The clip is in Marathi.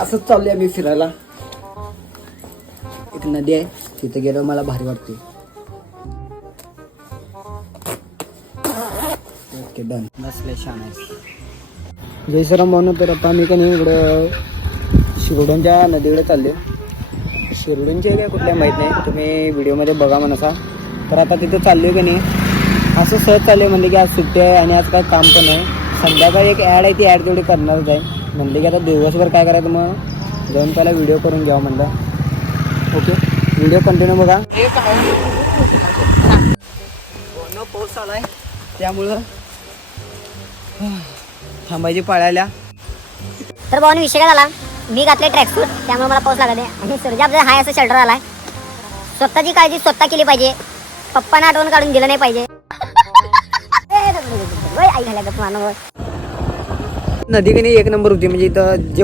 असंच चाललंय आम्ही फिरायला. एक नदी आहे तिथे गेलो मला भारी वाटते. Okay done. नसले छान आहे. जय श्रीराम भावना. तर आता आम्ही का नाही इकडं शिरोडोनच्या नदीकडे चालले. शिरोडोनचे काय कुठल्या माहीत नाही, तुम्ही व्हिडिओमध्ये बघा म्हणसा. तर आता तिथे चाललोय का नाही असं सहज चालले म्हणले की आज सुट्टी आहे आणि आज काय काम पण आहे. संध्याकाळी एक ॲड आहे ती ॲड तेवढी करणारच आहे म्हणले की आता दिवसभर काय करायचं मग जाऊन पहिला व्हिडिओ करून घ्यावं म्हणलं. ओके व्हिडिओ कंटिन्यू बघा. पाऊस आला आहे त्यामुळं थांबायची पाळायला. तर भावाने विषय काय झाला, मी घातले ट्रॅकसूट त्यामुळे मला पाऊस लागत आहे आणि सर्जाब जर हाय असं शर्टर आलाय. स्वतःची काळजी स्वतः केली पाहिजे, पप्पांना आठवण काढून दिलं नाही पाहिजे. आई घाल्या गप्प मानव. नदी की नाही एक नंबर होती, म्हणजे इथं जे